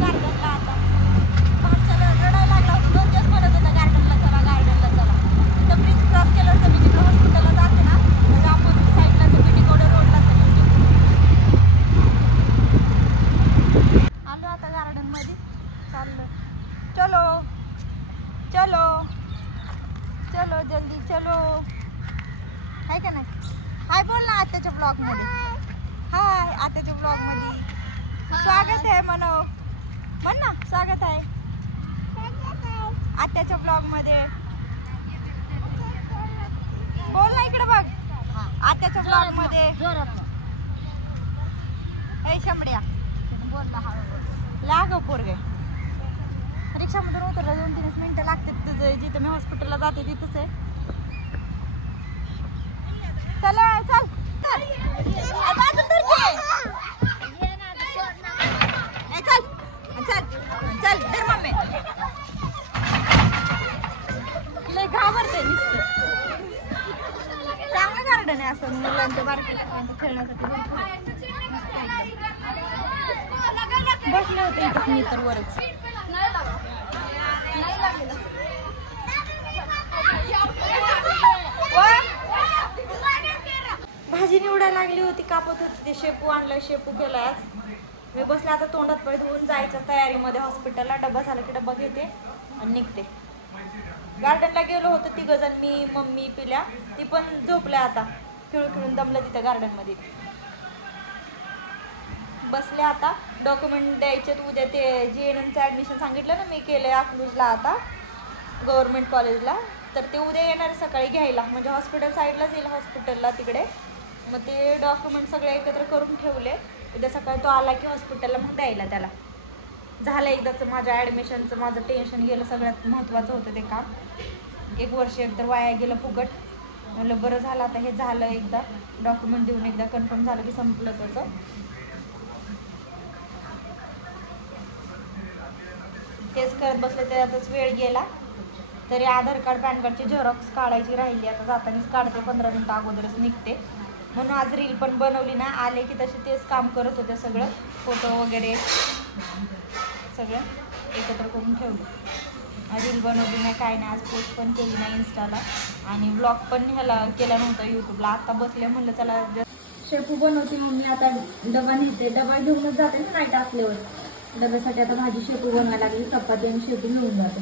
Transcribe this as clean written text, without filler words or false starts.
गार्डनला आता. भाच्याला रडायला लागला होता, 2 दिवस म्हणत होता गार्डनला चला गार्डनला चला. तिथं ब्रिज क्रॉस केल्यावर मी जिकडे हॉस्पिटलला जाते ना तर अपोजिट साईडला बिटिकोडे रोडला आलो आता गार्डनमध्ये. चाललो चलो चलो चलो जल्दी चलो. आहे का नाही? हाय बोल ना आत्याच्या ब्लॉगमध्ये. हाय आत्याच्या ब्लॉगमध्ये स्वागत आहे म्हणो. म्हण ना स्वागत आहे आत्याच्या ब्लॉगमध्ये. बोल ना इकडे बघ आत्याच्या ब्लॉगमध्ये. ऐ शंभड्या बोल ना लाग पोरगे. रिक्षामधून उतरला 2-3 मिनिटं लागतात. तुझं जिथं मी हॉस्पिटलला जाते तिथंच आहे. चला चल बाजून धर की. चल चल चल धर मम्मी. लय घाबरते नुसतं. चांगलं गार्डन आहे असं मुलांच्या बारक्या खेळण्यासाठी. बसले होते इथं मी तर वरच. भाजी निवडायला लागली होती, कापत होती. ते शेपू आणलाय, शेपू केलाय आज. मी बसले आता तोंडात पाय धुवून जायच्या तयारीमध्ये हॉस्पिटलला. डबा झाला की डबा घेते आणि निघते. गार्डनला गेलो होतो 3 जण, मी मम्मी पिल्या. ती पण झोपल्या आता, खेळून दमलं तिथं गार्डनमध्ये. बसले आता. डॉक्युमेंट द्यायचे उद्या. ते GNMचं ॲडमिशन सांगितलं ना मी केलं आहे अकलूजला आता गव्हर्नमेंट कॉलेजला. तर ते उद्या येणार सकाळी घ्यायला. म्हणजे हॉस्पिटल साईडलाच येईल हॉस्पिटलला तिकडे. मग ते डॉक्युमेंट सगळे एकत्र करून ठेवले. उद्या सकाळी तो आला की हॉस्पिटलला मग द्यायला त्याला. झालं एकदाचं माझ्या ॲडमिशनचं. माझं टेन्शन गेलं. सगळ्यात महत्त्वाचं होतं ते काम. 1 वर्ष एकदा वाया गेलं फुकट. म्हणलं बरं झालं आता हे झालं. एकदा डॉक्युमेंट देऊन एकदा कन्फर्म झालं की संपलं तसं. तेच करत बसले त्यातच वेळ गेला. तरी आधार कार्ड पॅन कार्डची झेरॉक्स काढायची राहिली. आता जातानाच काढते, 15 मिनिटं अगोदरच निघते. म्हणून आज रील पण बनवली ना. आले की तसे तेच काम करत होते. सगळं फोटो वगैरे सगळं एकत्र करून ठेवलं. रील बनवली नाही काय नाही. आज पोस्ट पण केली नाही इन्स्टाला. आणि ब्लॉग पण ह्याला केला नव्हता यूट्यूबला. आता बसले म्हणलं चला शेपू बनवते मम्मी. आता डबा नेते. डबा घेऊनच जाते ना नाईट असल्यावर. डब्यासाठी आता भाजी शेपू बनवायला लागली. चपाती आणि शेपू घेऊन जाते.